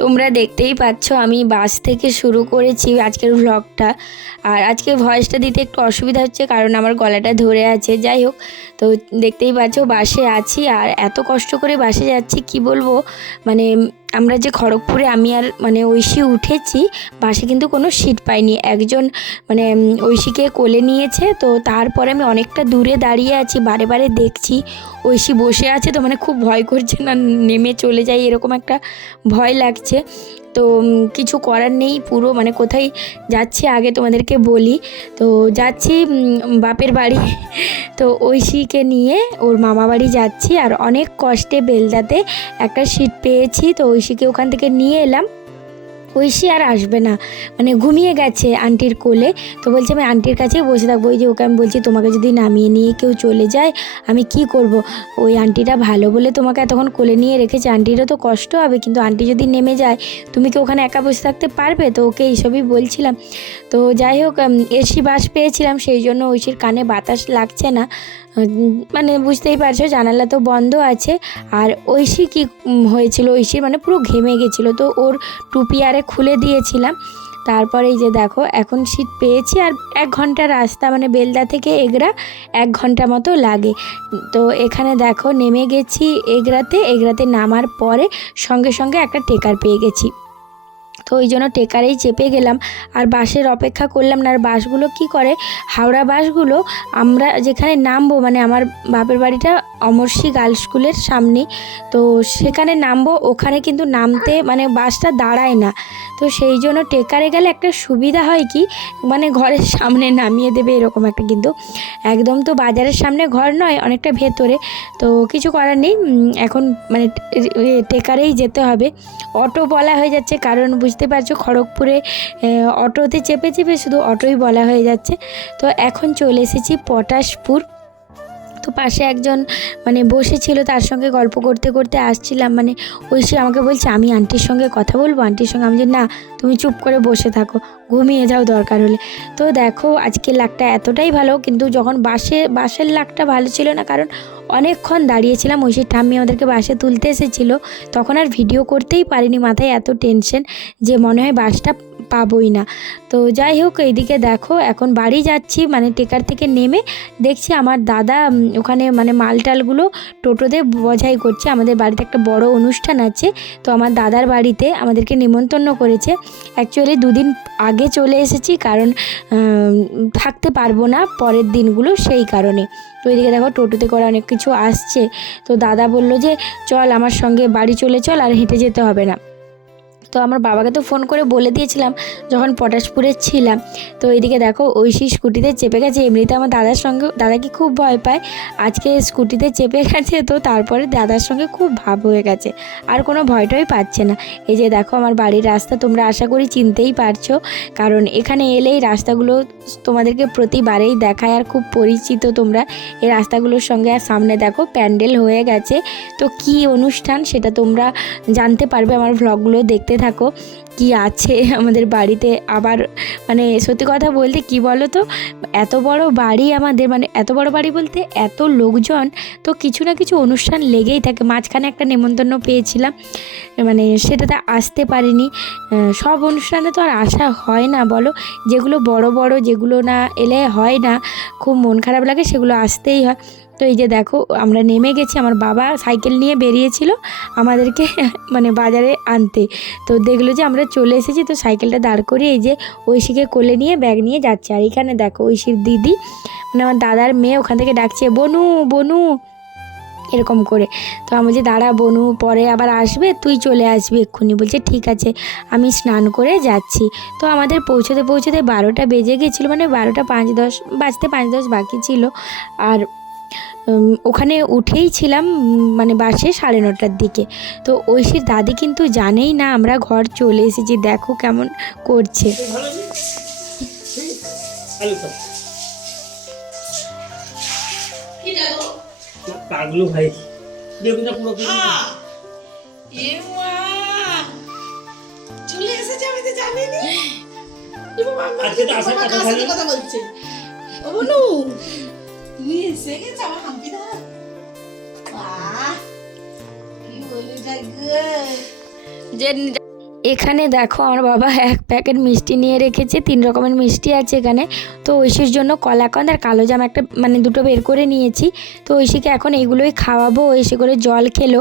তোমরা দেখতেই পাচ্ছ আমি বাস থেকে শুরু করেছি আজকের ভ্লগটা। আর আজকে ভয়েসটা দিতে একটু অসুবিধা হচ্ছে কারণ আমার গলাটা ধরে আছে। যাই হোক, তো দেখতেই পাচ্ছ বাসে আছি আর এত কষ্ট করে বাসে যাচ্ছি কি বলবো। মানে আমরা যে খড়গপুরে আমি আর ঐশী উঠেছি, বাসে কিন্তু কোনো সিট পাইনি। একজন ঐশীকে কোলে নিয়েছে, তো তারপরে আমি অনেকটা দূরে দাঁড়িয়ে আছি, বারে বারে দেখছি ঐশী বসে আছে, তো খুব ভয় করছে না নেমে চলে যাই এরকম একটা ভয় লাগছে। তো কিছু করার নেই, পুরো কোথায় যাচ্ছি আগে তোমাদেরকে বলি। তো যাচ্ছি বাপের বাড়ি, তো ঐশীকে নিয়ে ওর মামা বাড়ি যাচ্ছি। আর অনেক কষ্টে বেলদাতে একটা সিট পেয়েছি, তো ঐশীকে ওখান থেকে নিয়ে এলাম। ঐশী আর আসবে না, ঘুমিয়ে গেছে আন্টির কোলে। তো বলছে আমি আন্টির কাছেই বসে থাকবো। ওই যে ওকে আমি বলছি তোমাকে যদি নামিয়ে নিয়ে কেউ চলে যায় আমি কি করব। ওই আন্টিটা ভালো বলে তোমাকে এতক্ষণ কোলে নিয়ে রেখেছে, আন্টিরও তো কষ্ট হবে, কিন্তু আন্টি যদি নেমে যায় তুমি কি ওখানে একা বসে থাকতে পারবে? তো ওকে এইসবই বলছিলাম। তো যাই হোক, এসি বাস পেয়েছিলাম, সেই জন্য ঐশীর কানে বাতাস লাগছে না। বুঝতেই পারছো জানালা তো বন্ধ আছে। আর ঐশী কি হয়েছিল, ঐশীর পুরো ঘেমে গেছিলো, তো ওর টুপি আরে খুলে দিয়েছিলাম। তারপরে এই যে দেখো এখন সিট পেয়েছি। আর 1 ঘন্টা রাস্তা, বেলদা থেকে এগরা 1 ঘন্টা মতো লাগে। তো এখানে দেখো নেমে গেছি এগরাতে নামার পরে সঙ্গে সঙ্গে একটা টেকার পেয়ে গেছি, তো ওই জন্য টেকারেই চেপে গেলাম। আর বাসের অপেক্ষা করলাম না। আর বাসগুলো কি করে, হাওড়া বাসগুলো আমরা যেখানে নামবো, আমার বাপের বাড়িটা অমরশী গার্লস স্কুলের সামনে, তো সেখানে নামবো, ওখানে কিন্তু নামতে বাসটা দাঁড়ায় না। তো সেই জন্য টেকারে গেলে একটা সুবিধা হয় কি, ঘরের সামনে নামিয়ে দেবে এরকম একটা, কিন্তু একদম তো বাজারের সামনে ঘর নয়, অনেকটা ভেতরে। তো কিছু করার নেই, এখন টেকারেই যেতে হবে। অটো বলা হয়ে যাচ্ছে, কারণ বুঝতে পারছো খড়গপুরে অটোতে চেপে চেপে শুধু অটোই বলা হয়ে যাচ্ছে। তো এখন চলে এসেছি পটাশপুর। তো পাশে একজন বসেছিল, তার সঙ্গে গল্প করতে করতে আসছিলাম। ঐশী আমাকে বলছে আমি আন্টির সঙ্গে কথা বলবো, আন্টির সঙ্গে। আমি যে না, তুমি চুপ করে বসে থাকো, ঘুমিয়ে যাও দরকার হলে। তো দেখো আজকের লাকটা এতটাই ভালো, কিন্তু যখন বাসের লাকটা ভালো ছিল না, কারণ অনেকক্ষণ দাঁড়িয়েছিলাম। ঐশীর ঠাম্মি আমাদেরকে বাসে তুলতে এসেছিলো, তখন আর ভিডিও করতেই পারিনি, মাথায় এত টেনশন যে মনে হয় বাসটা পাবোই না। তো যাই হোক, এইদিকে দেখো এখন বাড়ি যাচ্ছি, টেকার থেকে নেমে দেখছি আমার দাদা ওখানে মালটালগুলো টোটোতে বোঝাই করছে। আমাদের বাড়িতে একটা বড় অনুষ্ঠান আছে, তো আমার দাদার বাড়িতে আমাদেরকে নিমন্ত্রণ করেছে। অ্যাকচুয়ালি 2 দিন আগে চলে এসেছি, কারণ থাকতে পারবো না পরের দিনগুলো, সেই কারণে। তো ওইদিকে দেখো টোটোতে করে অনেক কিছু আসছে। তো দাদা বলল যে চল আমার সঙ্গে বাড়ি চলে চল, আর হেঁটে যেতে হবে না। তো আমার বাবাকে তো ফোন করে বলে দিয়েছিলাম যখন পটাশপুরে ছিলাম। তো এইদিকে দেখো ঐশী স্কুটিতে চেপে গেছে। এমনিতে আমার দাদাকে খুব ভয় পায়, আজকে স্কুটিতে চেপে গেছে, তো তারপরে দাদার সঙ্গে খুব ভাব হয়ে গেছে, আর কোনো ভয়টাই পাচ্ছে না। এই যে দেখো আমার বাড়ির রাস্তা, তোমরা আশা করি চিনতেই পারছো, কারণ এখানে এলেই রাস্তাগুলো তোমাদেরকে প্রতিবারেই দেখায়, আর খুব পরিচিত তোমরা এই রাস্তাগুলোর সঙ্গে। আর সামনে দেখো প্যান্ডেল হয়ে গেছে, তো কি অনুষ্ঠান সেটা তোমরা জানতে পারবে আমার ভ্লগগুলো দেখতে থাকো কি আছে আমাদের বাড়িতে। আবার সত্যি কথা বলতে কি বলো তো, এত বড় বাড়ি আমাদের, এত বড় বাড়ি বলতে এত লোকজন, তো কিছু না কিছু অনুষ্ঠান লেগেই থাকে। মাঝখানে একটা নেমন্তন্ন পেয়েছিলাম, সেটাতে আসতে পারিনি। সব অনুষ্ঠানে তো আর আসা হয় না বলো, যেগুলো বড় বড় যেগুলো না এলে হয় না, খুব মন খারাপ লাগে, সেগুলো আসতেই হয়। তো এই যে দেখো আমরা নেমে গেছি, আমার বাবা সাইকেল নিয়ে বেরিয়েছিল আমাদেরকে বাজারে আনতে। তো দেখলো যে আমরা চলে এসেছি, তো সাইকেলটা দাঁড় করিয়ে এই যে ঐশীকে কোলে নিয়ে ব্যাগ নিয়ে যাচ্ছে। আর এখানে দেখো ঐশীর দিদি আমার দাদার মেয়ে ওখান থেকে ডাকছে বনু বনু এরকম করে। তো আমি বলছি দাঁড়া বনু, পরে আবার আসবে, তুই চলে আসবি এক্ষুনি। বলছে ঠিক আছে, আমি স্নান করে যাচ্ছি। তো আমাদের পৌঁছতে 12টা বেজে গেছিলো, 12টা 5-10 বাজতে 5-10 বাকি ছিল। আর ওখানে উঠেই ছিলাম বাসে 9:30টার দিকে। তো ঐশীর দাদি কিন্তু জানেই না আমরা ঘর চলে এসেছি, দেখো কেমন করছে। ভাই চলে এসেছে, আমি তো জানিনি। কথা বলছে তুমি এসে গেছো আমার হাম্পিদা, কি বলি যে এখানে দেখো আমার বাবা এক প্যাকেট মিষ্টি নিয়ে রেখেছে, 3 রকমের মিষ্টি আছে এখানে। তো ঐশীর জন্য কলাকন্দ আর কালো জাম একটা মানে দুটো বের করে নিয়েছি। তো ঐশীকে এখন এইগুলোই খাওয়াবো। ঐশী করে জল খেলো।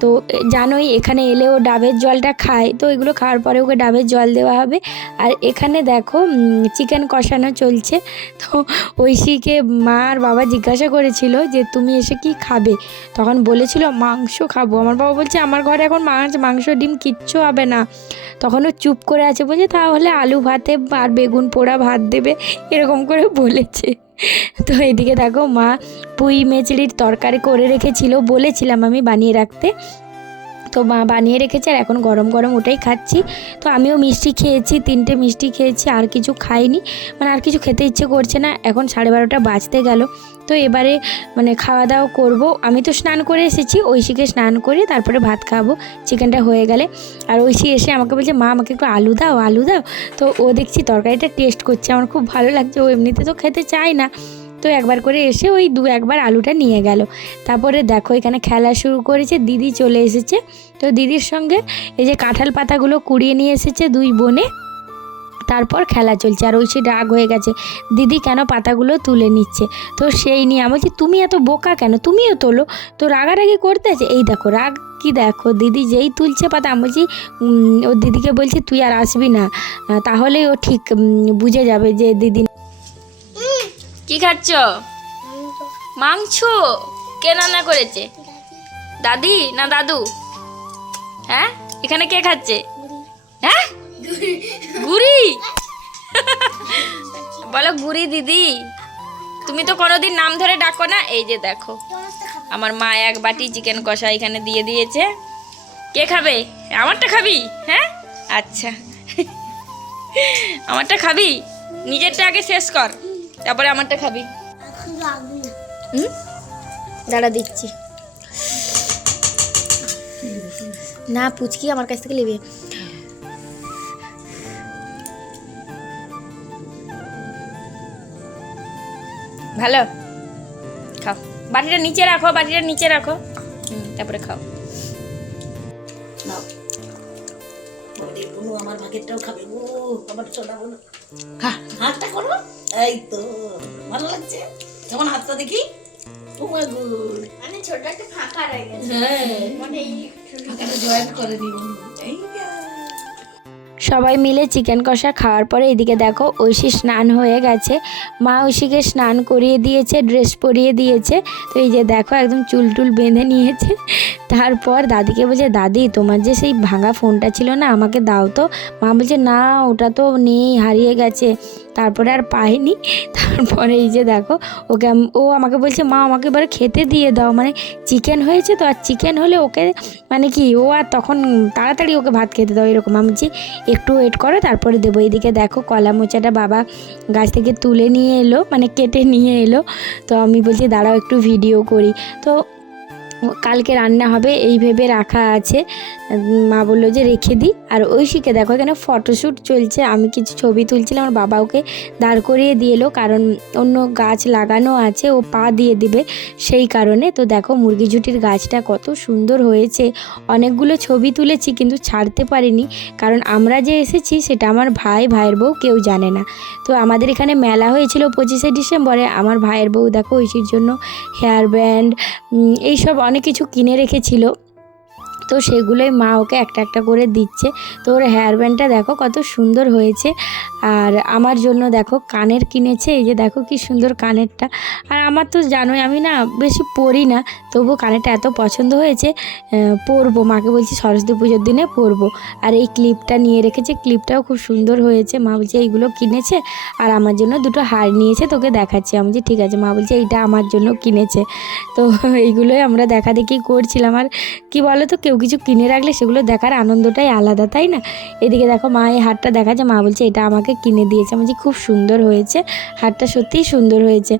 তো জানোই এখানে এলে ও ডাবের জলটা খায়, তো এগুলো খাওয়ার পরে ওকে ডাবের জল দেওয়া হবে। আর এখানে দেখো চিকেন কষানো চলছে। তো ঐশীকে মা আর বাবা জিজ্ঞাসা করেছিল যে তুমি এসে কি খাবে, তখন বলেছিল মাংস খাবো। আমার বাবা বলছে আমার ঘরে এখন মাংস ডিম কিচ্ছু হবে না। তখন ও চুপ করে আছে, বলছে তাহলে আলু ভাতে আর বেগুন পোড়া ভাত দেবে, এরকম করে বলেছে। তো এদিকে দেখো মা পুঁই মেচড়ির তরকারি করে রেখেছিল, বলেছিলাম আমি বানিয়ে রাখতে। তো মা বানিয়ে রেখেছে আর এখন গরম গরম ওটাই খাচ্ছি। তো আমিও মিষ্টি খেয়েছি, 3টে মিষ্টি খেয়েছি, আর কিছু খাইনি, মানে আর কিছু খেতে ইচ্ছে করছে না। এখন 12:30 বাজতে গেল। তো এবারে মানে খাওয়া দাওয়া করবো। আমি তো স্নান করে এসেছি, ঐশীকে স্নান করে তারপরে ভাত খাবো চিকেনটা হয়ে গেলে। আর ঐশী এসে আমাকে বলছে মা আমাকে একটু আলু দাও আলু দাও। তো ও দেখছি তরকারিটা টেস্ট করছে, আমার খুব ভালো লাগছে। ও এমনিতে তো খেতে চায় না, তো একবার করে এসে ওই 2-1 আলুটা নিয়ে গেল। তারপরে দেখো এখানে খেলা শুরু করেছে, দিদি চলে এসেছে। তো দিদির সঙ্গে এই যে কাঁঠাল পাতাগুলো কুড়িয়ে নিয়ে এসেছে 2 বোনে। তারপর খেলা চলছে আর ঐশী রাগ হয়ে গেছে, দিদি কেন পাতাগুলো তুলে নিচ্ছে। তো সেই নিয়ে আমি বলছি তুমি এত বোকা কেন, তুমিও তোলো। তো রাগারাগি করতে আছে, এই দেখো রাগ কি দেখো, দিদি যেই তুলছে পাতা আমি বলছি ওর দিদিকে বলছি তুই আর আসবি না, তাহলেই ও ঠিক বুঝে যাবে যে দিদি। কি খাচ্ছ? মাংস। কে রান্না করেছে, দাদি না দাদু? হ্যাঁ এখানে কে খাচ্ছে? হ্যাঁ গুড়ি। বলো গুড়ি দিদি, তুমি তো কোনোদিন নাম ধরে ডাকো না। এই যে দেখো আমার মা 1 বাটি চিকেন কষা এখানে দিয়ে দিয়েছে। কে খাবে? আমারটা খাবি? হ্যাঁ আচ্ছা, আমারটা খাবি, নিজেরটা আগে শেষ কর, তারপরে আমারটা খাবি। দাঁড়া দিচ্ছি না, পুচকি আমার কাছ থেকে নেবে। ভালো খাও, বাটিটা নিচে রাখো, বাটিটা নিচে রাখো, তারপরে খাও। আমার ভাগেরটাও খাবে। ও আমার সোনা বোন, হাতটা করো। এই তো ভালো লাগছে, কেমন হাতটা দেখি। ও মাই গড, মানে ছোট একটা ফাঁকা রয়ে গেছে। হ্যাঁ মানে এই ফাঁকাটা জয়েন করে দিই। এই সবাই মিলে চিকেন কষা খাওয়ার পরে এদিকে দেখো ঐশী স্নান হয়ে গেছে। মা ঐশীকে স্নান করিয়ে দিয়েছে, ড্রেস পরিয়ে দিয়েছে। তো এই যে দেখো একদম চুল টুল বেঁধে নিয়েছে। তারপর দাদিকে বলছে দাদি তোমার যে সেই ভাঙা ফোনটা ছিল না, আমাকে দাও তো। মা বলছে না ওটা তো নেই, হারিয়ে গেছে। তারপরে আর পাইনি। তারপরে এই যে দেখো ওকে ও আমাকে বলছে মা আমাকে এবারে খেতে দিয়ে দাও, মানে চিকেন হয়েছে তো, আর চিকেন হলে ওকে মানে কি ও আর তখন তাড়াতাড়ি ওকে ভাত খেতে দাও এরকম। আমি বলছি একটু ওয়েট করো তারপরে দেবো। এইদিকে দেখো কলা মোচাটা বাবা গাছ থেকে তুলে নিয়ে এলো, মানে কেটে নিয়ে এলো। তো আমি বলছি দাঁড়াও একটু ভিডিও করি। তো কালকে রান্না হবে এই ভেবে রাখা আছে। মা বললো যে রেখে দিই। আর ঐশীকে দেখো এখানে ফটোশ্যুট চলছে, আমি কিছু ছবি তুলছিলাম, আমার বাবা ওকে দাঁড় করিয়ে দিয়ে এলো, কারণ অন্য গাছ লাগানো আছে, ও পা দিয়ে দিবে সেই কারণে। তো দেখো মুরগি ঝুটির গাছটা কত সুন্দর হয়েছে। অনেকগুলো ছবি তুলেছি কিন্তু ছাড়তে পারিনি, কারণ আমরা যে এসেছি সেটা আমার ভাইয়ের বউ কেউ জানে না। তো আমাদের এখানে মেলা হয়েছিল 25শে ডিসেম্বরে। আমার ভাইয়ের বউ দেখো ঐশীর জন্য হেয়ার ব্যান্ড এইসব অনেক কিছু কিনে রেখেছিল। তো সেগুলোই মা ওকে একটা একটা করে দিচ্ছে। তো ওর হেয়ার ব্যান্ডটা দেখো কত সুন্দর হয়েছে। আর আমার জন্য দেখো কানের কিনেছে, এই যে দেখো কি সুন্দর কানেরটা। আর আমার তো জানোই আমি না বেশি পরি না, তবু কানেরটা এত পছন্দ হয়েছে, পরবো। মাকে বলছি সরস্বতী পুজোর দিনে পরবো। আর এই ক্লিপটা নিয়ে রেখেছে, ক্লিপটাও খুব সুন্দর হয়েছে। মা বলছে এইগুলো কিনেছে আর আমার জন্য 2টো হার নিয়েছে, তোকে দেখাচ্ছি। আমি বলছি ঠিক আছে। মা বলছে এইটা আমার জন্য কিনেছে। তো এইগুলোই আমরা দেখা দেখি করছিলাম। আর কি বলো তো, কেউ কিছু কিনে রাখলে সেগুলো দেখার আনন্দটাই আলাদা, তাই না? এদিকে দেখো মা এই হারটা দেখাচ্ছে, মা বলছে এটা আমাকে কিনে দিয়েছে। আমি বলছি খুব সুন্দর হয়েছে, হারটা সত্যিই সুন্দর হয়েছে।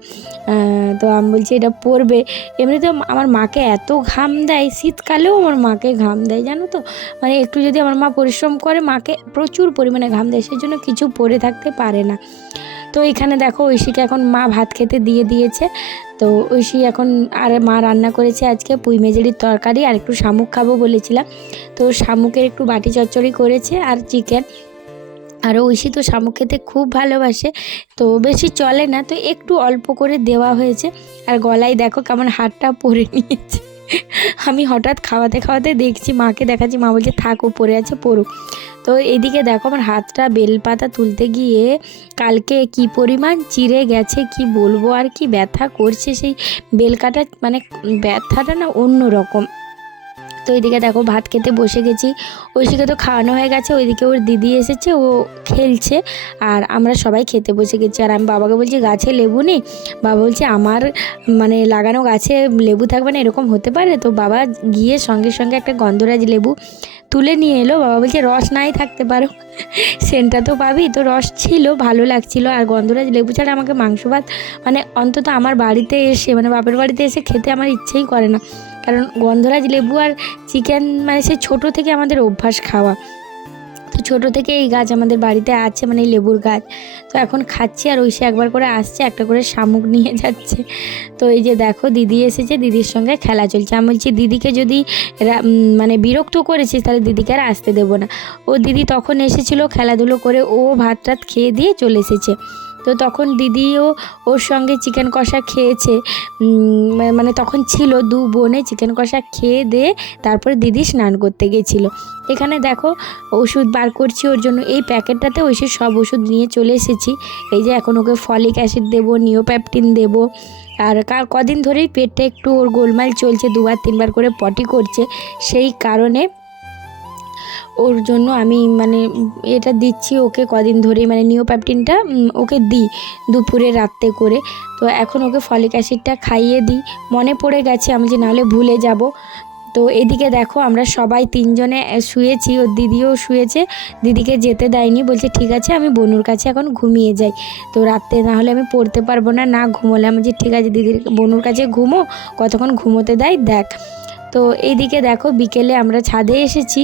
তো আমি বলছি এটা পরবে। এমনিতেও আমার মাকে এত ঘাম দেয়, শীতকালেও আমার মাকে ঘাম দেয় জানো তো, মানে একটু যদি আমার মা পরিশ্রম করে মাকে প্রচুর পরিমাণে ঘাম দেয়, সেই জন্য কিছু পরে থাকতে পারে না। তো তো এখানে দেখো ঐশীকে এখন মা ভাত খেতে দিয়ে দিয়েছে। তো ঐশী এখন আর মা রান্না করেছে আজকে পুঁই মেজেরির তরকারি, আর একটু শামুক খাবো বলেছিলাম, তো শামুকের একটু বাটি চচ্চড়ি করেছে আর চিকেন। আর ঐশী তো শামুক খেতে খুব ভালোবাসে, তো বেশি চলে না, তো একটু অল্প করে দেওয়া হয়েছে। আর গলায় দেখো কেমন হাতটা পরে নিয়েছে। আমি হঠাৎ খাওয়াতে খাওয়াতে দেখছি, মাকে দেখাচ্ছি, মা বলছে থাক ও পড়ে আছে পড়ুক। তো এইদিকে দেখো আমার হাতটা বেলপাতা তুলতে গিয়ে কালকে কি পরিমাণ চিড়ে গেছে কি বলবো, আর কি ব্যথা করছে সেই বেলকাটা, মানে ব্যথাটা না অন্য রকম। তো এইদিকে দেখো ভাত খেতে বসে গেছি, ঐশীকে তো খাওয়ানো হয়ে গেছে, ওইদিকে ওর দিদি এসেছে, ও খেলছে আর আমরা সবাই খেতে বসে গেছি। আর আমি বাবাকে বলছি গাছে লেবু নেই, বাবা বলছে আমার মানে লাগানো গাছে লেবু থাকবে না, এরকম হতে পারে? তো বাবা গিয়ে সঙ্গে সঙ্গে একটা গন্ধরাজ লেবু তুলে নিয়ে এলো। বাবা বলছে রস নাই থাকতে পারো, সেন্টটা তো পাবি। তো রস ছিল, ভালো লাগছিলো। আর গন্ধরাজ লেবু ছাড়া আমাকে মাংস ভাত মানে অন্তত আমার বাড়িতে এসে, মানে বাপের বাড়িতে এসে খেতে আমার ইচ্ছেই করে না, কারণ গন্ধরাজ লেবু আর চিকেন মানে সে ছোটো থেকে আমাদের অভ্যাস খাওয়া। তো ছোটো থেকে এই গাছ আমাদের বাড়িতে আছে, মানে এই লেবুর গাছ। তো এখন খাচ্ছি আর ঐশী একবার করে আসছে, একটা করে শামুক নিয়ে যাচ্ছে। তো এই যে দেখো দিদি এসেছে, দিদির সঙ্গে খেলা চলছে। আমি বলছি দিদিকে যদি মানে বিরক্ত করেছিস তাহলে দিদিকে আর আসতে দেবো না। ও দিদি তখন এসেছিলো খেলাধুলো করে, ও ভাত টাত খেয়ে দিয়ে চলে এসেছে। তো তখন দিদিও ওর সঙ্গে চিকেন কষা খেয়েছে, মানে তখন ছিল দু বোনে চিকেন কষা খেয়ে দিয়ে তারপরে দিদি স্নান করতে গেছিলো। এখানে দেখো ওষুধ বার করছি ওর জন্য, এই প্যাকেটটাতে ওষুধ সব ওষুধ নিয়ে চলে এসেছি। এই যে এখন ওকে ফলিক অ্যাসিড দেবো, নিওপ্যাপটিন দেবো। আর কদিন ধরেই পেটটা একটু ওর গোলমাল চলছে, 2-3 বার করে পটি করছে, সেই কারণে ওর জন্য আমি মানে এটা দিচ্ছি ওকে কদিন ধরেই, মানে নিওপ্যাপটিনটা ওকে দিই দুপুরে রাত্রে করে। তো এখন ওকে ফলিক অ্যাসিডটা খাইয়ে দিই, মনে পড়ে গেছে আমি যে নাহলে ভুলে যাব। তো এদিকে দেখো আমরা সবাই 3জনে শুয়েছি, ওর দিদিও শুয়েছে, দিদিকে যেতে দেয়নি, বলছে ঠিক আছে আমি বনুর কাছে এখন ঘুমিয়ে যাই, তো রাত্রে না হলে আমি পড়তে পারবো না, না ঘুমোলে। আমি যে ঠিক আছে দিদির বনুর কাছে ঘুমো, কতক্ষণ ঘুমোতে দেয় দেখ। তো এইদিকে দেখো বিকেলে আমরা ছাদে এসেছি।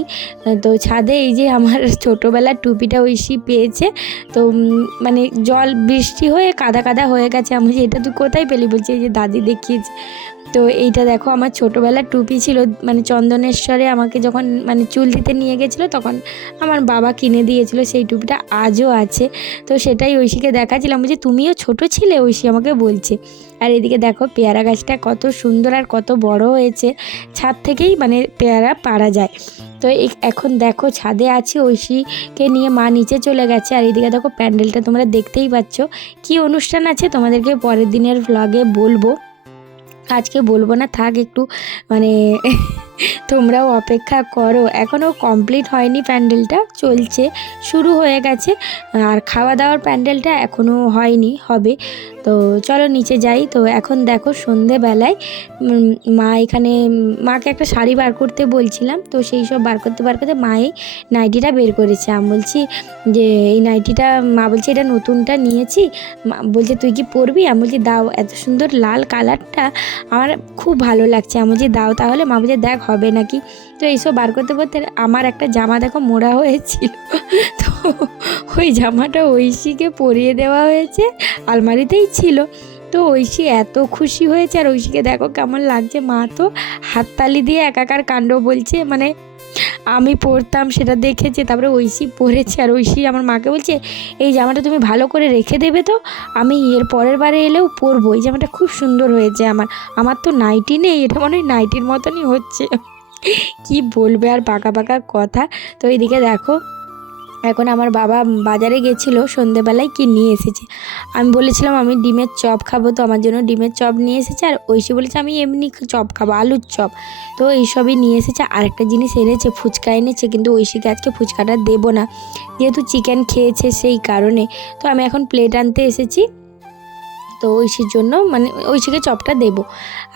তো ছাদে এই যে আমার ছোটোবেলার টুপিটা ঐশী পেয়েছে, তো মানে জল বৃষ্টি হয়ে কাদা কাদা হয়ে গেছে। আমি যে এটা তুই কোথায় পেলি? বলছি এই যে দাদি দেখিয়েছে। তো এইটা দেখো আমার ছোটোবেলার টুপি ছিল, মানে চন্দনেশ্বরে আমাকে যখন মানে চুল দিতে নিয়ে গেছিলো তখন আমার বাবা কিনে দিয়েছিল, সেই টুপিটা আজও আছে। তো সেটাই ঐশীকে দেখাচ্ছিলাম, বলছি তুমিও ছোট ছিলে, ঐশী আমাকে বলছে। আর এদিকে দেখো পেয়ারা গাছটা কত সুন্দর আর কত বড় হয়েছে, ছাদ থেকেই মানে পেয়ারা পাড়া যায়। তো এখন দেখো ছাদে আছি, ঐশীকে নিয়ে মা নিচে চলে গেছে। আর এদিকে দেখো প্যান্ডেলটা তোমরা দেখতেই পাচ্ছ, কি অনুষ্ঠান আছে তোমাদেরকে পরের দিনের ভ্লগে বলবো, আজকে বলবো না, থাক একটু মানে তোমরাও অপেক্ষা করো। এখনও কমপ্লিট হয়নি, প্যান্ডেলটা চলছে, শুরু হয়ে গেছে। আর খাওয়া দাওয়ার প্যান্ডেলটা এখনও হয়নি, হবে। তো চলো নিচে যাই। তো এখন দেখো সন্ধেবেলায় মা এখানে, মাকে একটা শাড়ি বার করতে বলছিলাম, তো সেই সব বার করতে বার করতে মা এই নাইটিটা বের করেছে। আমি বলছি যে এই নাইটিটা, মা বলছে এটা নতুনটা নিয়েছি, মা বলছে তুই কি পরবি? আমি বলছি দাও, এত সুন্দর লাল কালারটা আমার খুব ভালো লাগছে। আমি বলছি দাও তাহলে। মা বলছে দেখ হবে নাকি। তো এইসব বার করতে করতে আমার একটা জামা দেখো মোড়া হয়েছিল, তো ওই জামাটা ঐশীকে পরিয়ে দেওয়া হয়েছে, আলমারিতেই ছিল। তো ঐশী এত খুশি হয়েছে, আর ঐশীকে দেখো কেমন লাগছে, মা তো হাততালি দিয়ে একাকার কাণ্ড বলছে, মানে আমি পরতাম সেটা দেখেছে, তারপরে ঐশী পরেছে। আর ঐশী আমার মাকে বলছে এই জামাটা তুমি ভালো করে রেখে দেবে, তো আমি এর পরের বারে এলেও পরবো, এই জামাটা খুব সুন্দর হয়েছে। আমার তো নাইটি নেই, এটা মনে হয় নাইটির মতনই হচ্ছে। কি বলবে আর পাকা পাকা কথা। তো এইদিকে দেখো এখন আমার বাবা বাজারে গেছিলো, সন্ধেবেলায় কি নিয়ে এসেছে, আমি বলেছিলাম আমি ডিমের চপ খাবো, তো আমার জন্য ডিমের চপ নিয়ে এসেছে। আর ঐশী বলেছে আমি এমনি চপ খাবো, আলুর চপ। তো এইসবই নিয়ে এসেছে। আরেকটা জিনিস এনেছে, ফুচকা এনেছে, কিন্তু ঐশীকে আজকে ফুচকাটা দেবো না, যেহেতু চিকেন খেয়েছে সেই কারণে। তো আমি এখন প্লেট আনতে এসেছি, তো ঐশীর জন্য মানে ঐশীকে চপটা দেবো।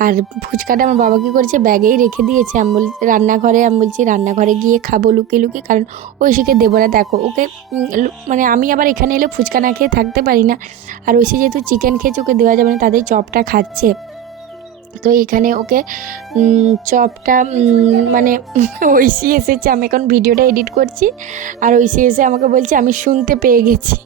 আর ফুচকাটা আমার বাবা কী করেছে, ব্যাগেই রেখে দিয়েছে। আমি রান্নাঘরে, আমি বলছি রান্নাঘরে গিয়ে খাবো লুকিয়ে লুকিয়ে, কারণ ঐশীকে দেবো না। দেখো ওকে মানে আমি আবার এখানে এলে ফুচকা না খেয়ে থাকতে পারি না, আর ঐশী যেহেতু চিকেন খেয়েছে ওকে দেওয়া যাবে না, তাদের চপটা খাচ্ছে। তো এখানে ওকে চপটা মানে ঐশী এসেছে, আমি এখন ভিডিওটা এডিট করছি, আর ঐশী এসে আমাকে বলছে আমি শুনতে পেয়ে গেছি।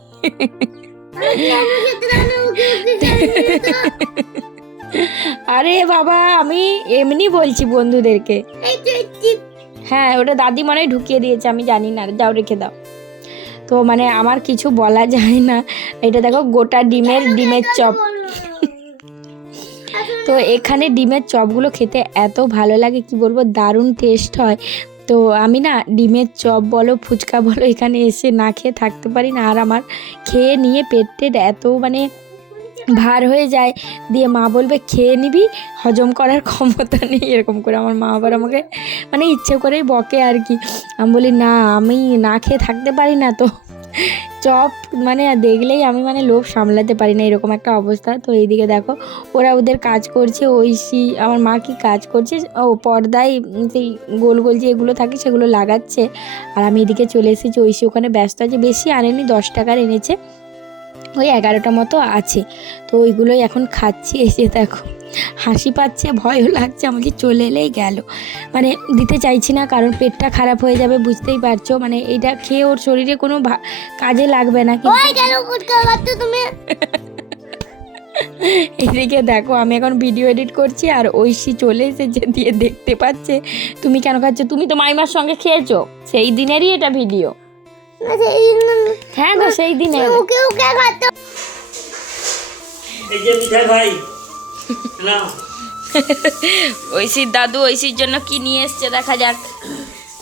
আরে বাবা আমি এমনি বলছি বন্ধুদেরকে। হ্যাঁ ওটা দাদি মনে হয় ঢুকিয়ে দিয়েছে, আমি জানি না, যাও রেখে দাও। তো মানে আমার কিছু বলা যায় না। এটা দেখো গোটা ডিমের চপ। তো এখানে ডিমের চপগুলো খেতে এত ভালো লাগে কি বলবো, দারুণ টেস্ট হয়। তো আমি না ডিমের চপ বলো ফুচকা বলো এখানে এসে না খেয়ে থাকতে পারি না। আর আমার খেয়ে নিয়ে পেট এত মানে ভার হয়ে যায়, দিয়ে মা বলবে খেয়ে নিবি, হজম করার ক্ষমতা নেই, এরকম করে আমার মা আবার আমাকে মানে ইচ্ছে করেই বকে আর কি। আমি বলি না আমি না খেয়ে থাকতে পারি না। তো চপ মানে দেখলেই আমি মানে লোভ সামলাতে পারি না, এরকম একটা অবস্থা। তো এইদিকে দেখো ওরা ওদের কাজ করছে, ঐশী আমার মা কি কাজ করছে, ও পর্দায় সেই গোল গোল যে এগুলো থাকে সেগুলো লাগাচ্ছে। আর আমি এদিকে চলে এসেছি, ঐশী ওখানে ব্যস্ত আছে, বেশি আনেনি 10 টাকার এনেছে, ওই 11টা মতো আছে। তো ওইগুলোই এখন খাচ্ছি। এসে দেখো হাসি পাচ্ছে, ভয়ও লাগছে, আমাকে চলে এলেই গেল, মানে দিতে চাইছি না কারণ পেটটা খারাপ হয়ে যাবে, বুঝতেই পারছো, মানে এইটা খেয়ে ওর শরীরে কোনো কাজে লাগবে না। তুমি এদিকে দেখো আমি এখন ভিডিও এডিট করছি আর ঐশী চলে এসেছে, দিয়ে দেখতে পাচ্ছে তুমি কেন খাচ্ছ, তুমি তো মাইমার সঙ্গে খেয়েছো, সেই দিনেরই এটা ভিডিও। হ্যাঁ গো সেই দিনের। এই যে মিঠাই ভাই না ঐশীর দাদু ঐশীর জন্য কি নিয়ে এসছে দেখা যাক।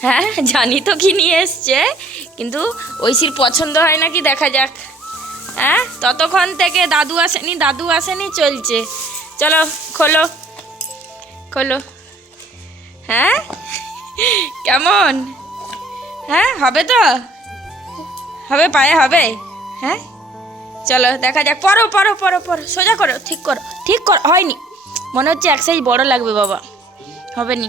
হ্যাঁ জানি তো কি নিয়ে এসছে, কিন্তু ঐশীর পছন্দ হয় নাকি দেখা যাক। হ্যাঁ ততক্ষণ থেকে দাদু আসেনি চলছে। চলো খোলো খোলো। হ্যাঁ কেমন, হ্যাঁ হবে তো, হবে পায়ে হবে। হ্যাঁ চলো দেখা যাক, পরো পরো পরো পরো, সোজা করো, ঠিক করো ঠিক করো, হয়নি মনে হচ্ছে এক সাইজ বড় লাগবে বাবা, হবে নি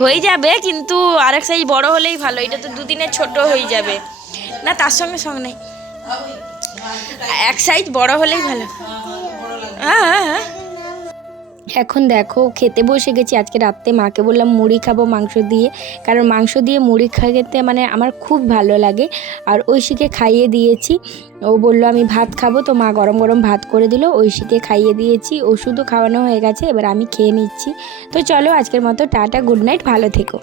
হয়ে যাবে কিন্তু আরেক সাইজ বড় হলেই ভালো, এটা তো দুদিনে ছোট হয়ে যাবে না, তার সঙ্গে সঙ্গে নেই, এক সাইজ বড় হলেই ভালো। হ্যাঁ হ্যাঁ হ্যাঁ। এখন দেখো খেতে বসে গেছি, আজকে রাত্রে মাকে বললাম মুড়ি খাবো মাংস দিয়ে, কারণ মাংস দিয়ে মুড়ি খেতে মানে আমার খুব ভালো লাগে। আর ঐশীকে খাইয়ে দিয়েছি, ও বললো আমি ভাত খাবো, তো মা গরম গরম ভাত করে দিল, ঐশীকে খাইয়ে দিয়েছি, ওষুধও খাওয়ানো হয়ে গেছে, এবার আমি খেয়ে নিচ্ছি। তো চলো আজকের মতো টাটা, গুড নাইট, ভালো থেকো।